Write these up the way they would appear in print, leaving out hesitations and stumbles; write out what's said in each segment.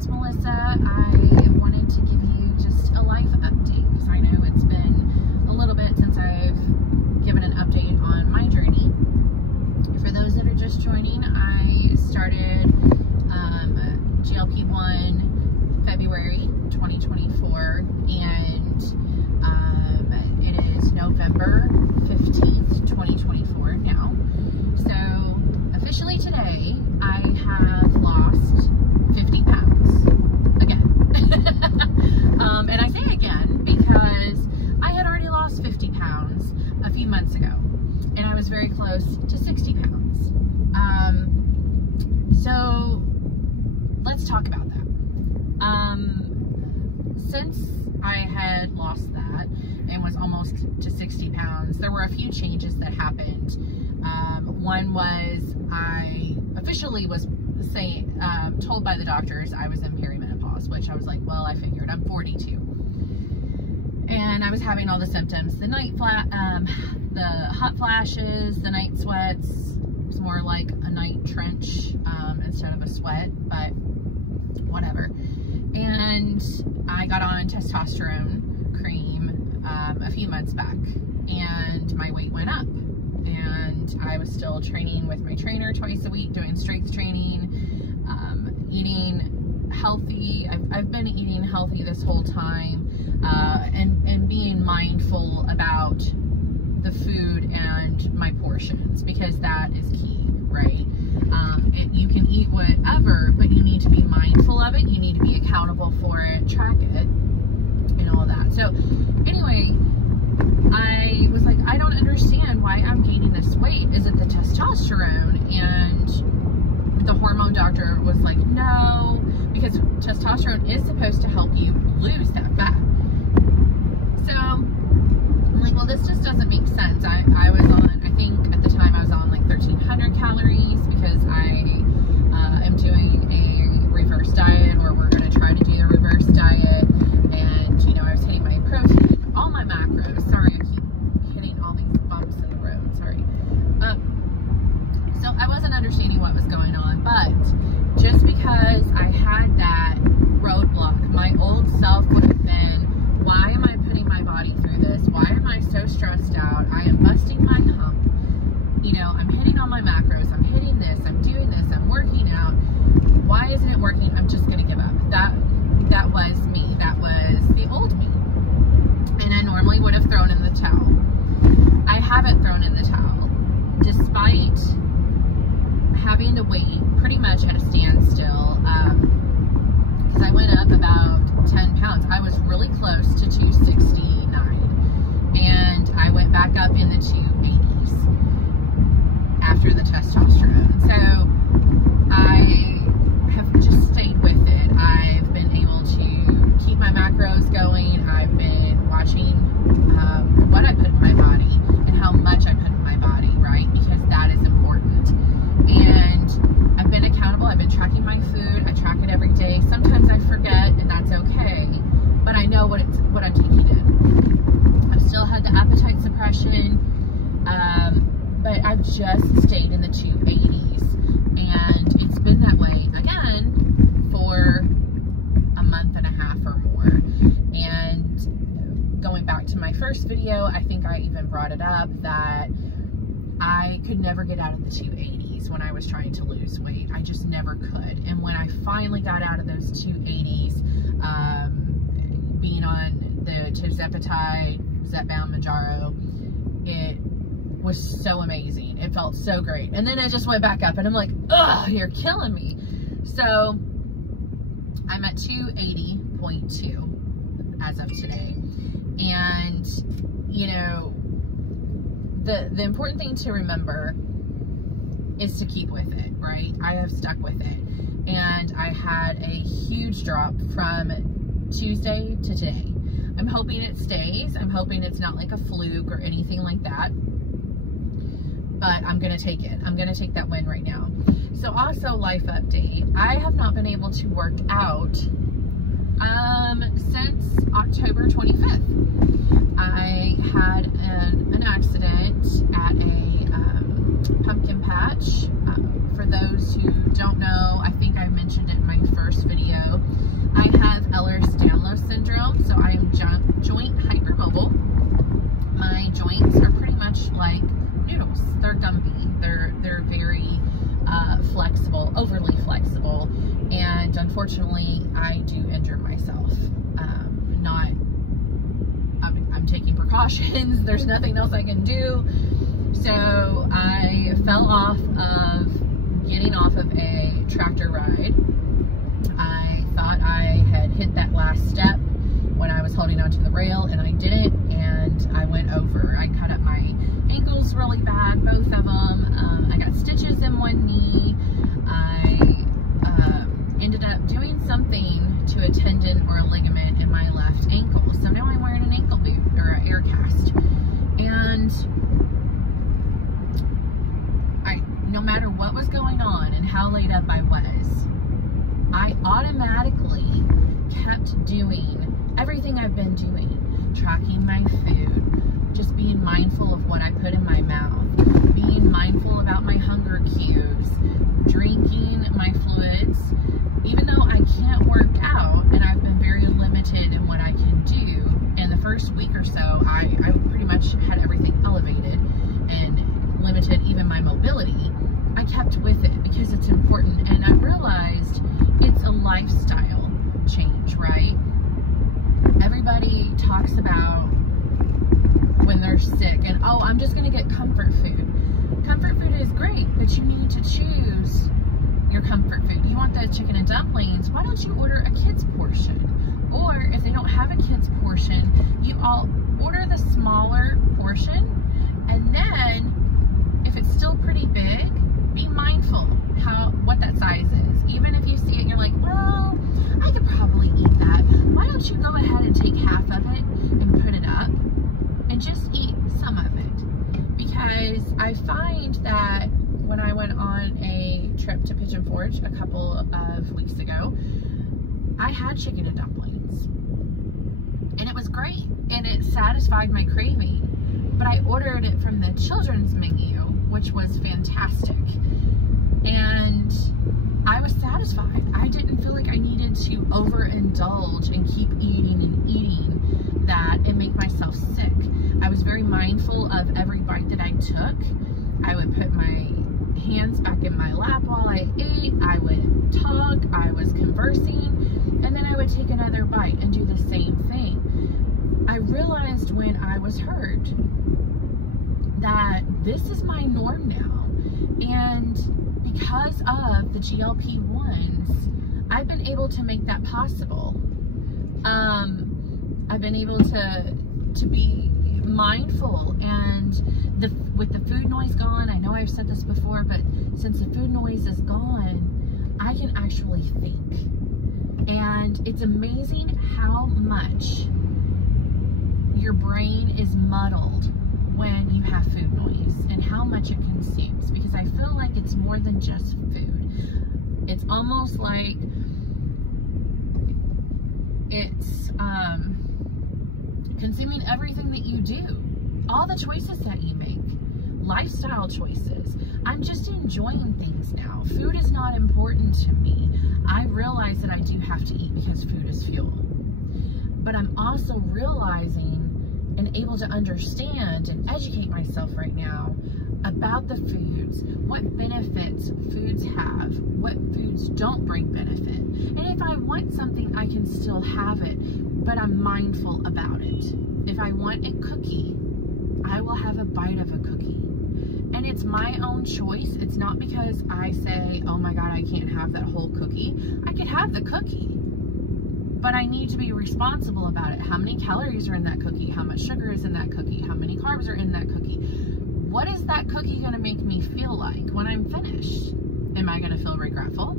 it's Melissa. I wanted to give you just a life update because I know it's been a little bit since I've given an update on my journey. For those that are just joining, I started GLP-1 February 2024, and it is November 15th, 2024 now. So officially today, I have lost 50 pounds again. And I say again because I had already lost 50 pounds a few months ago, and I was very close to 60 pounds. So let's talk about that. Since I had lost that and was almost to 60 pounds, there were a few changes that happened. One was I officially was told by the doctors I was in perimenopause, which I was like, well, I figured. I'm 42. And I was having all the symptoms, the hot flashes, the night sweats. It was more like a night trench instead of a sweat, but whatever. And I got on testosterone cream a few months back, and my weight went up. And I was still training with my trainer twice a week, doing strength training, eating healthy. I've been eating healthy this whole time, and being mindful about the food and my portions, because that is key, right? You can eat whatever, but you need to be mindful of it. You need to be accountable for it, track it, and all that. So anyway, I was like, I don't understand why I'm gaining this weight. Is it the testosterone? And the hormone doctor was like, no, because testosterone is supposed to help you lose that fat. So I'm like, well, this just doesn't make sense. I was on, I think at the time I was on like 1,300 calories because I am doing a reverse diet, or we're going to try to do the reverse diet. And, you know, I was hitting my protein, all my macros. Sorry, I keep hitting all these bumps in the road. Sorry. So I wasn't understanding what was going on, but just because I had that roadblock, my old self would have been, why am I putting my body through this? Why am I so stressed out? I am busting my hump. You know, I'm hitting all my macros. I'm hitting this. I'm doing this. I'm working out. Why isn't it working? I'm just going to give up. That was me. That was the old me. And I normally would have thrown in the towel. I haven't thrown in the towel, despite having the weight pretty much at a standstill. Because I went up about 10 pounds. I was really close to 269, and I went back up in the 280s after the testosterone. So I have just stayed with it. I've been able to keep my macros going. I've been watching what I put in my body and how much I put in my body, right? Because that is important. And I've been accountable. I've been tracking my food. I track it every day. Sometimes I forget, and that's okay. But I know what I'm taking in. I've still had the appetite suppression, but I've just stayed in the 280s, and it's been that way again for a month and a half or more. And going back to my first video, I think I even brought it up that I could never get out of the 280s when I was trying to lose weight. I just never could. And when I finally got out of those 280s, being on the Tirzepatide, Zepbound, Mounjaro, it was so amazing. It felt so great. And then it just went back up, and I'm like, ugh, you're killing me. So I'm at 280.2 as of today. And, you know, the important thing to remember is to keep with it, right? I have stuck with it. And I had a huge drop from Tuesday to today. I'm hoping it stays. I'm hoping it's not like a fluke or anything like that. But I'm going to take it. I'm going to take that win right now. So also, life update. I have not been able to work out since October 25th. I had an accident at a pumpkin patch. For those who don't know, I think I mentioned it in my first first video. I have Ehlers-Danlos syndrome, so I am joint hypermobile. My joints are pretty much like noodles. They're gumpy. They're very flexible, overly flexible, and unfortunately, I do injure myself. I'm taking precautions. There's nothing else I can do. So I fell off of getting off of a tractor ride. I thought I had hit that last step when I was holding onto the rail, and I didn't, and I went over. I cut up my ankles really bad, both of them. I got stitches in one knee. I ended up doing something to a tendon or a ligament in my left ankle. So now I'm wearing an ankle boot or an air cast. And no matter what was going on and how laid up I was, I automatically kept doing everything I've been doing. Tracking my food, just being mindful of what I put in my mouth, being mindful about my hunger cues, drinking my fluids. Even though I can't work out and I've been very limited in what I can do, in the first week or so, I pretty much had everything elevated and limited even my mobility. I kept with it because it's important, and I realized it's a lifestyle change, right? Everybody talks about when they're sick and, oh, I'm just gonna get comfort food. Comfort food is great, but you need to choose your comfort food. You want the chicken and dumplings, why don't you order a kid's portion? Or if they don't have a kid's portion, you all order the smaller portion, and then if it's still pretty big, be mindful what that size is. Even if you see it and you're like, well, I could probably eat that. Why don't you go ahead and take half of it and put it up and just eat some of it? Because I find that when I went on a trip to Pigeon Forge a couple of weeks ago, I had chicken and dumplings. And it was great. And it satisfied my craving. But I ordered it from the children's menu, which was fantastic. And I was satisfied. I didn't feel like I needed to overindulge and keep eating and eating that and make myself sick. I was very mindful of every bite that I took. I would put my hands back in my lap while I ate. I would talk. I was conversing. And then I would take another bite and do the same thing. I realized when I was hurt that this is my norm now. And because of the GLP-1s, I've been able to make that possible. I've been able to be mindful, and with the food noise gone, I know I've said this before, but since the food noise is gone, I can actually think. And it's amazing how much your brain is muddled when you have food noise and how much it consumes, because I feel like it's more than just food. It's almost like it's consuming everything that you do, all the choices that you make, lifestyle choices. I'm just enjoying things now. Food is not important to me. I realize that I do have to eat because food is fuel, but I'm also realizing and able to understand and educate myself right now about the foods, what benefits foods have, what foods don't bring benefit. And if I want something, I can still have it, but I'm mindful about it. If I want a cookie, I will have a bite of a cookie. And it's my own choice. It's not because I say, oh my God, I can't have that whole cookie. I could have the cookie, but I need to be responsible about it. How many calories are in that cookie? How much sugar is in that cookie? How many carbs are in that cookie? What is that cookie going to make me feel like when I'm finished? Am I going to feel regretful?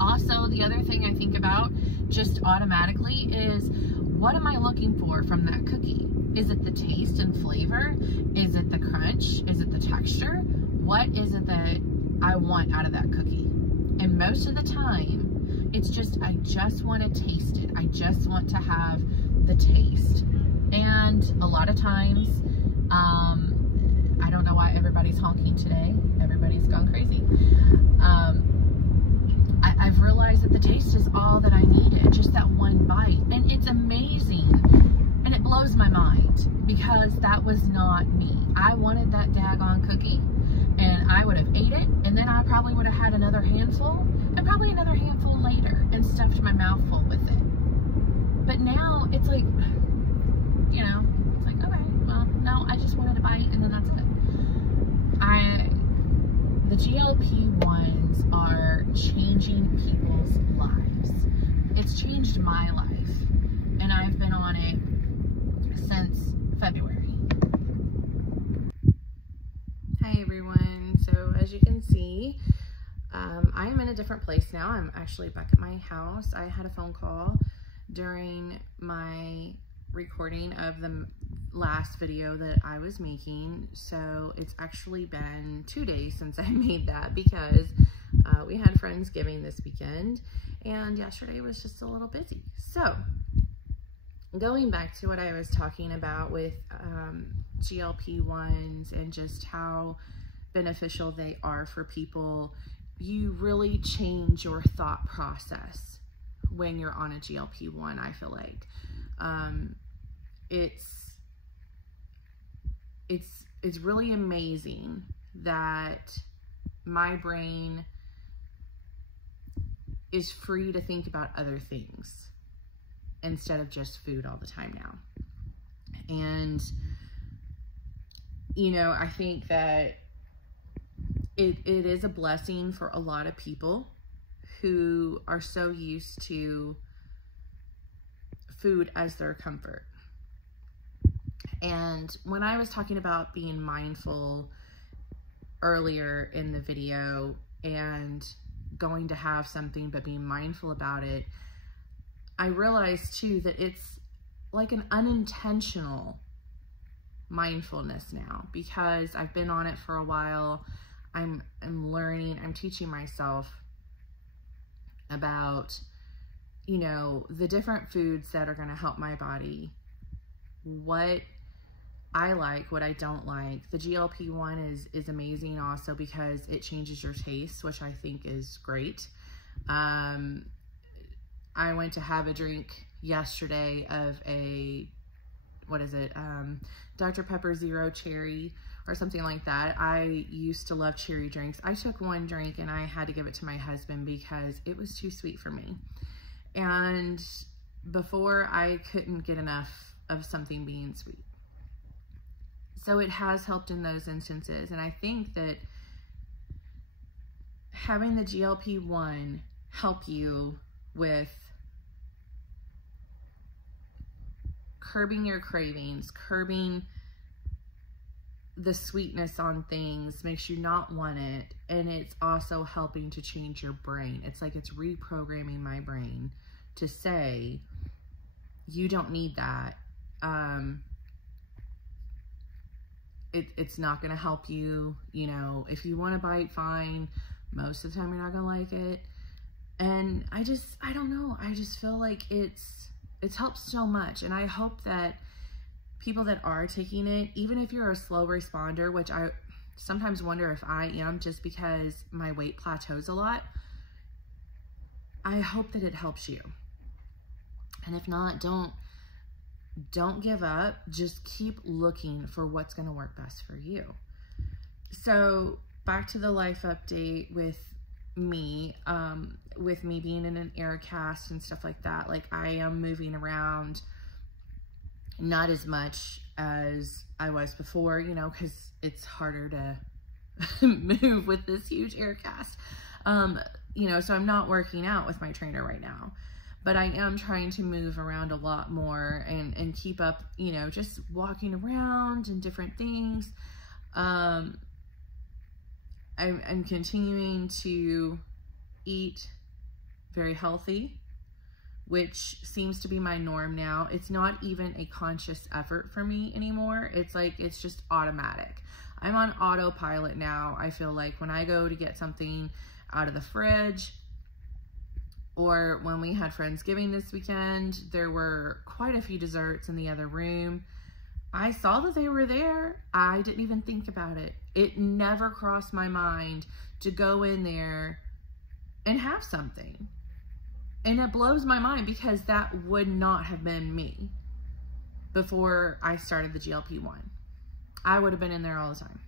Also, the other thing I think about just automatically is, what am I looking for from that cookie? Is it the taste and flavor? Is it the crunch? Is it the texture? What is it that I want out of that cookie? And most of the time, it's just, I just want to taste it. I just want to have the taste. And a lot of times, I don't know why everybody's honking today. Everybody's gone crazy. I've realized that the taste is all that I needed, just that one bite. And it's amazing. And it blows my mind because that was not me. I wanted that daggone cookie and I would have ate it, and then I probably would have had another handful and probably another handful later and stuffed my mouth full with it. But now it's like, you know, it's like, okay, well, no, I just wanted a bite and then that's it. The GLP-1s are changing people's lives. It's changed my life, and I've been on it since February. Hi everyone. So as you can see, I am in a different place now. I'm actually back at my house. I had a phone call during my recording of the last video that I was making, so it's actually been 2 days since I made that because we had Friendsgiving this weekend and yesterday was just a little busy. So going back to what I was talking about with GLP-1s and just how beneficial they are for people, you really change your thought process when you're on a GLP-1, I feel like. It's really amazing that my brain is free to think about other things instead of just food all the time now. And, you know, I think that it is a blessing for a lot of people who are so used to food as their comfort. And when I was talking about being mindful earlier in the video and going to have something but being mindful about it, I realized too that it's like an unintentional mindfulness now because I've been on it for a while. I'm learning, I'm teaching myself about, you know, the different foods that are going to help my body, what I like, what I don't like. The GLP-1 is amazing also because it changes your taste, which I think is great. I went to have a drink yesterday of a, what is it? Dr. Pepper Zero Cherry or something like that. I used to love cherry drinks. I took one drink and I had to give it to my husband because it was too sweet for me. And before I couldn't get enough of something being sweet. So it has helped in those instances. And I think that having the GLP-1 help you with curbing your cravings, curbing the sweetness on things makes you not want it. And it's also helping to change your brain. It's like it's reprogramming my brain to say, you don't need that. It's not going to help you. You know, if you want to bite, fine. Most of the time you're not going to like it. And I don't know. I just feel like it's helped so much. And I hope that people that are taking it, even if you're a slow responder, which I sometimes wonder if I am just because my weight plateaus a lot, I hope that it helps you. And if not, don't give up. Just keep looking for what's going to work best for you. So back to the life update with me being in an air cast and stuff like that. Like, I am moving around, not as much as I was before, you know, because it's harder to move with this huge air cast. You know, so I'm not working out with my trainer right now, but I am trying to move around a lot more and keep up, you know, just walking around and different things. I'm continuing to eat very healthy, which seems to be my norm now. It's not even a conscious effort for me anymore. It's like, it's just automatic. I'm on autopilot now. I feel like when I go to get something out of the fridge, or when we had Friendsgiving this weekend, there were quite a few desserts in the other room. I saw that they were there. I didn't even think about it. It never crossed my mind to go in there and have something. And it blows my mind because that would not have been me before I started the GLP-1. I would have been in there all the time.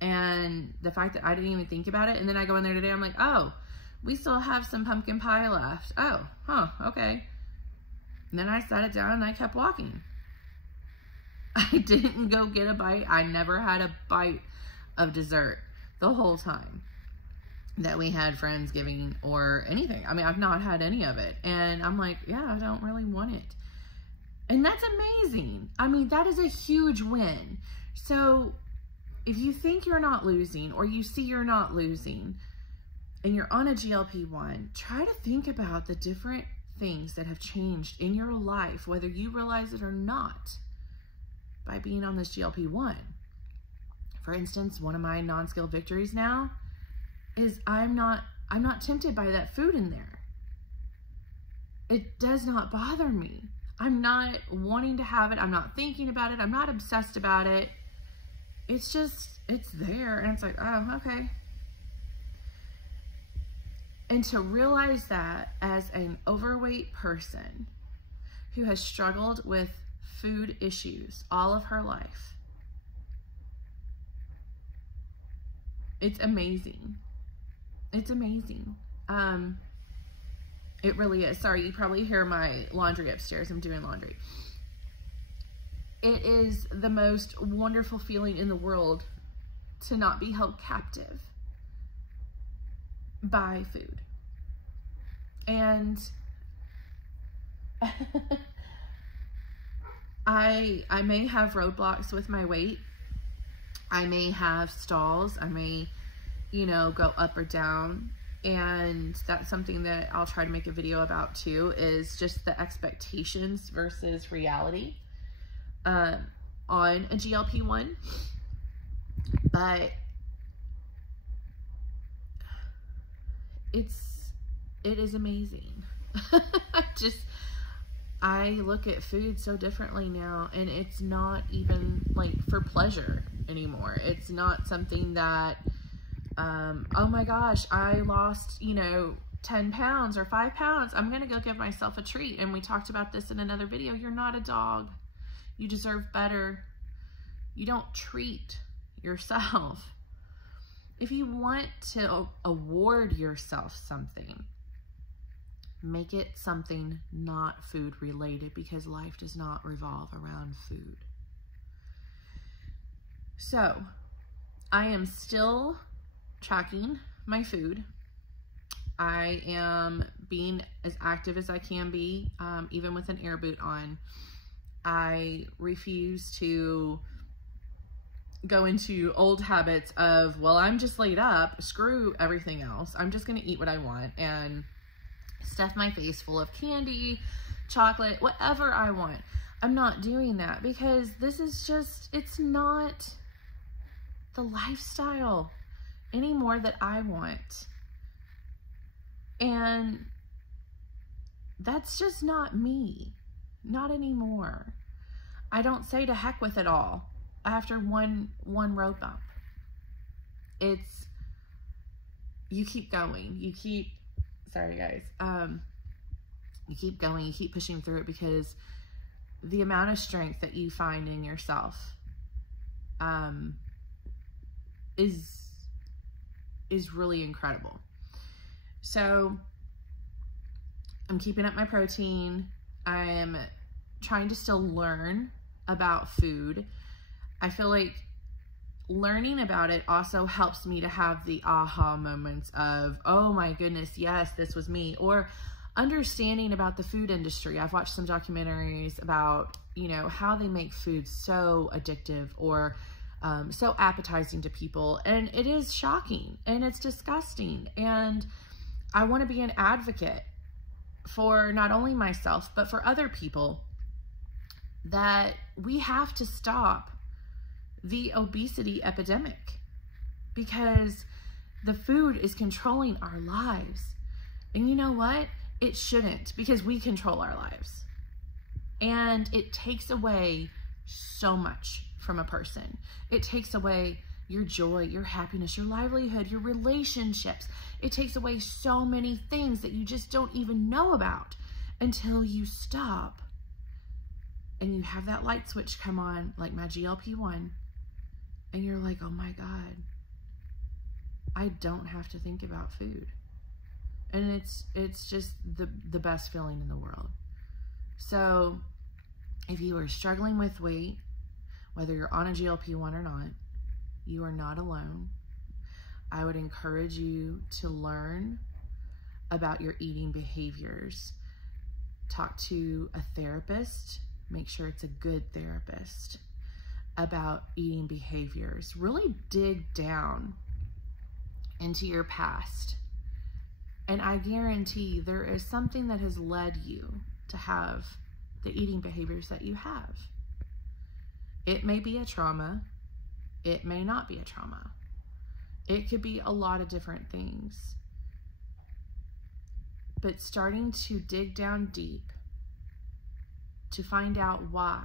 And the fact that I didn't even think about it, and then I go in there today, I'm like, oh, we still have some pumpkin pie left. Oh, huh, okay. And then I sat it down and I kept walking. I didn't go get a bite. I never had a bite of dessert the whole time that we had Friendsgiving or anything. I mean, I've not had any of it. And I'm like, yeah, I don't really want it. And that's amazing. I mean, that is a huge win. So if you think you're not losing, or you see you're not losing, and you're on a GLP-1, try to think about the different things that have changed in your life, whether you realize it or not, by being on this GLP-1. For instance, one of my non-scale victories now is I'm not tempted by that food in there. It does not bother me. I'm not wanting to have it. I'm not thinking about it. I'm not obsessed about it. It's just, it's there. And it's like, oh, okay. And to realize that as an overweight person who has struggled with food issues all of her life, it's amazing. It's amazing. It really is. Sorry, you probably hear my laundry upstairs. I'm doing laundry. It is the most wonderful feeling in the world to not be held captive by food. And I may have roadblocks with my weight. I may have stalls. I may, you know, go up or down. And that's something that I'll try to make a video about too, is just the expectations versus reality on a GLP-1. But it is amazing. I look at food so differently now, and it's not even like for pleasure anymore. It's not something that, oh my gosh, I lost, you know, 10 pounds or 5 pounds. I'm going to go give myself a treat. And we talked about this in another video. You're not a dog. You deserve better. You don't treat yourself. If you want to award yourself something, make it something not food related, because life does not revolve around food. So I am still tracking my food. I am being as active as I can be, even with an air boot on. I refuse to go into old habits of, well, I'm just laid up, screw everything else. I'm just going to eat what I want and stuff my face full of candy, chocolate, whatever I want. I'm not doing that, because this is just, it's not the lifestyle anymore that I want. And that's just not me. Not anymore. I don't say to heck with it all after one road bump. It's, you keep going. You keep, sorry guys, you keep going, you keep pushing through it, because the amount of strength that you find in yourself is really incredible. So I'm keeping up my protein. I am trying to still learn about food. I feel like learning about it also helps me to have the aha moments of, oh my goodness, yes, this was me. Or understanding about the food industry. I've watched some documentaries about, you know, how they make food so addictive or so appetizing to people. And it is shocking and it's disgusting. And I want to be an advocate for not only myself, but for other people, that we have to stop the obesity epidemic, because the food is controlling our lives. And you know what? It shouldn't, because we control our lives. And it takes away so much from a person. It takes away your joy, your happiness, your livelihood, your relationships. It takes away so many things that you just don't even know about until you stop and you have that light switch come on, like my GLP-1, and you're like, oh my God, I don't have to think about food. And it's just the best feeling in the world. So if you are struggling with weight, whether you're on a GLP-1 or not, you are not alone. I would encourage you to learn about your eating behaviors. Talk to a therapist, make sure it's a good therapist, about eating behaviors. Really dig down into your past. And I guarantee there is something that has led you to have the eating behaviors that you have. It may be a trauma. It may not be a trauma. It could be a lot of different things. But starting to dig down deep to find out why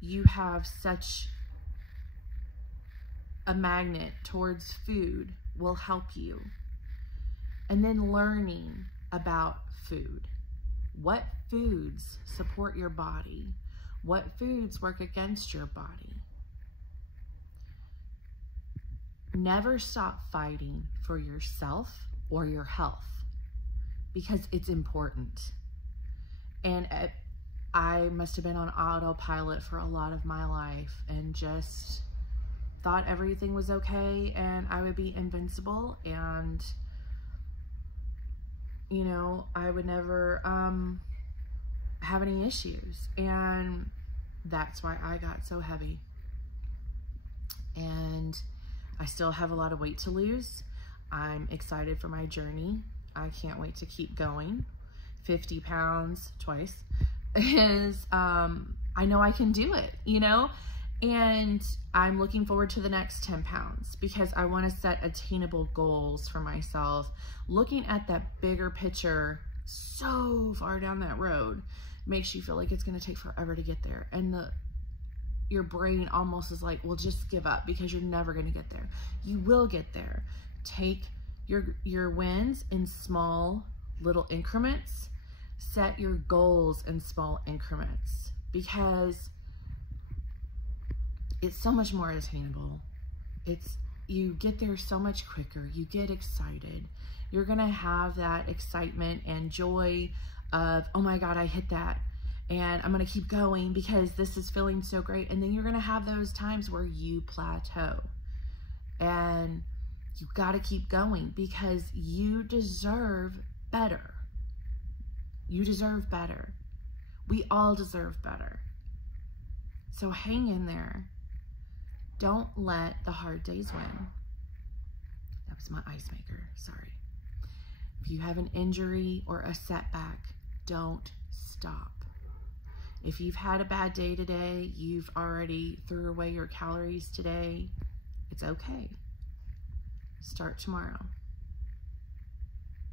you have such a magnet towards food will help you. And then learning about food. What foods support your body? What foods work against your body? Never stop fighting for yourself or your health, because it's important. And I must have been on autopilot for a lot of my life and just thought everything was okay and I would be invincible, and you know, I would never have any issues. And that's why I got so heavy. And I still have a lot of weight to lose. I'm excited for my journey. I can't wait to keep going. 50 pounds twice is, I know I can do it, you know? And I'm looking forward to the next 10 pounds because I want to set attainable goals for myself. Looking at that bigger picture so far down that road makes you feel like it's going to take forever to get there. And your brain almost is like, well, just give up because you're never going to get there. You will get there. Take your wins in small little increments. Set your goals in small increments because it's so much more attainable. You get there so much quicker. You get excited. You're going to have that excitement and joy of, oh my God, I hit that. And I'm going to keep going because this is feeling so great. And then you're going to have those times where you plateau. And you got to keep going because you deserve better. You deserve better. We all deserve better. So hang in there. Don't let the hard days win. That was my ice maker, sorry. If you have an injury or a setback, don't stop. If you've had a bad day today, you've already threw away your calories today, it's okay. Start tomorrow.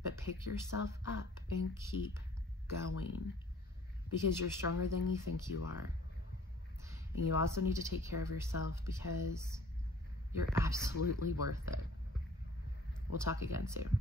But pick yourself up and keep going because you're stronger than you think you are. And you also need to take care of yourself because you're absolutely worth it. We'll talk again soon.